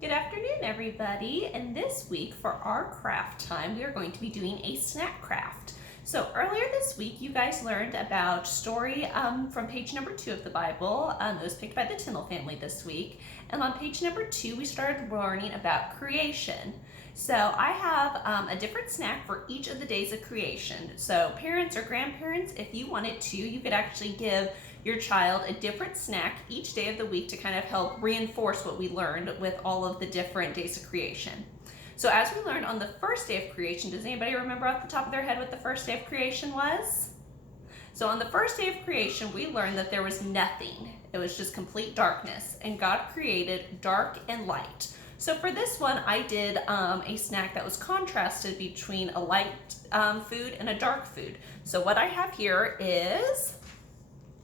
Good afternoon, everybody. And this week for our craft time, we are going to be doing a snack craft. So earlier this week, you guys learned about story from page number 2 of the Bible. It was picked by the Tyndall family this week. And on page number 2, we started learning about creation. So I have a different snack for each of the days of creation. So parents or grandparents, if you wanted to, you could actually give your child a different snack each day of the week to kind of help reinforce what we learned with all of the different days of creation. So as we learned on the first day of creation, does anybody remember off the top of their head what the first day of creation was? So on the first day of creation, we learned that there was nothing. It was just complete darkness, and God created dark and light. So for this one, I did a snack that was contrasted between a light food and a dark food. So what I have here is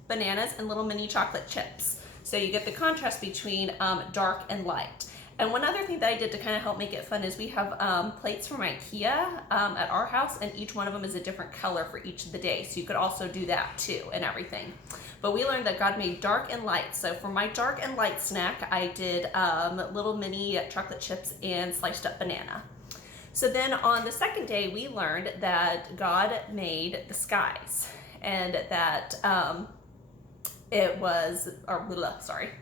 bananas and little mini chocolate chips. So you get the contrast between dark and light. And one other thing that I did to kind of help make it fun is we have plates from IKEA at our house, and each one of them is a different color for each of the days. So you could also do that too and everything. But we learned that God made dark and light. So for my dark and light snack, I did little mini chocolate chips and sliced up banana. So then on the second day, we learned that God made the skies, and that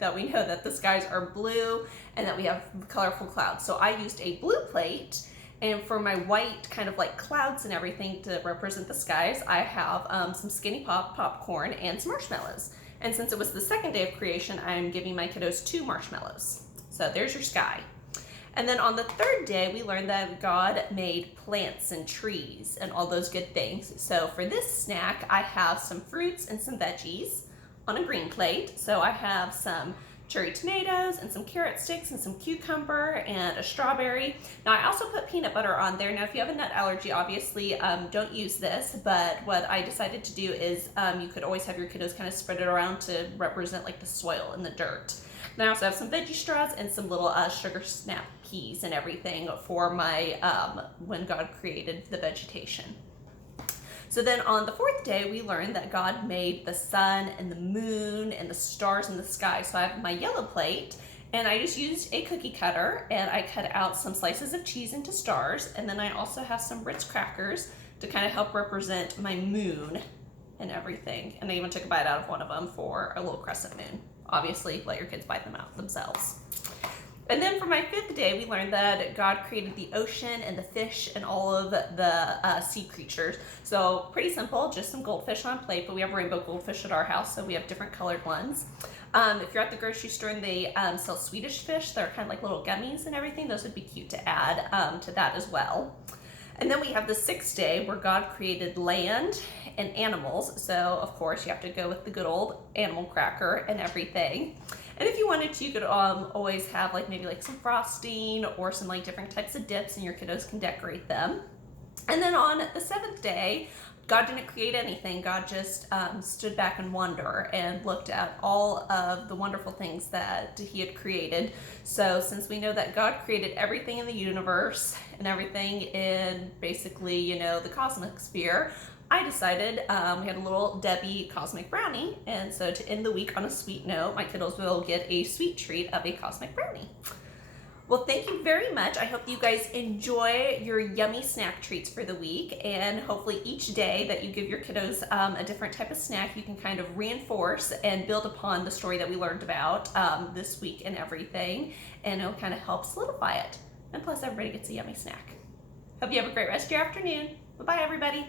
that we know that the skies are blue and that we have colorful clouds. So I used a blue plate, and for my white kind of like clouds and everything to represent the skies, I have some Skinny Pop popcorn and some marshmallows. And since it was the second day of creation, I'm giving my kiddos 2 marshmallows. So there's your sky. And then on the third day, we learned that God made plants and trees and all those good things. So for this snack, I have some fruits and some veggies on a green plate. So I have some cherry tomatoes and some carrot sticks and some cucumber and a strawberry. Now I also put peanut butter on there. Now if you have a nut allergy, obviously don't use this, but what I decided to do is you could always have your kiddos kind of spread it around to represent like the soil and the dirt. Then I also have some veggie straws and some little sugar snap peas and everything for my when God created the vegetation. So then on the fourth day, we learned that God made the sun and the moon and the stars in the sky. So I have my yellow plate, and I just used a cookie cutter, and I cut out some slices of cheese into stars. And then I also have some Ritz crackers to kind of help represent my moon and everything. And I even took a bite out of one of them for a little crescent moon. Obviously, let your kids bite them out themselves. And then for my fifth day, we learned that God created the ocean and the fish and all of the sea creatures. So pretty simple, just some goldfish on a plate, but we have rainbow goldfish at our house, so we have different colored ones. If you're at the grocery store and they sell Swedish fish, they're kind of like little gummies and everything, those would be cute to add to that as well. And then we have the sixth day where God created land and animals. So of course you have to go with the good old animal cracker and everything. And if you wanted to, you could always have like maybe like some frosting or some like different types of dips, and your kiddos can decorate them. And then on the seventh day, God didn't create anything. God just stood back in wonder and looked at all of the wonderful things that he had created. So since we know that God created everything in the universe and everything in basically, you know, the cosmic sphere, I decided we had a little Debbie Cosmic Brownie. And so to end the week on a sweet note, my kiddos will get a sweet treat of a Cosmic Brownie. Well, thank you very much. I hope you guys enjoy your yummy snack treats for the week, and hopefully each day that you give your kiddos a different type of snack, you can kind of reinforce and build upon the story that we learned about this week and everything, and it'll kind of help solidify it. And plus, everybody gets a yummy snack. Hope you have a great rest of your afternoon. Bye-bye, everybody.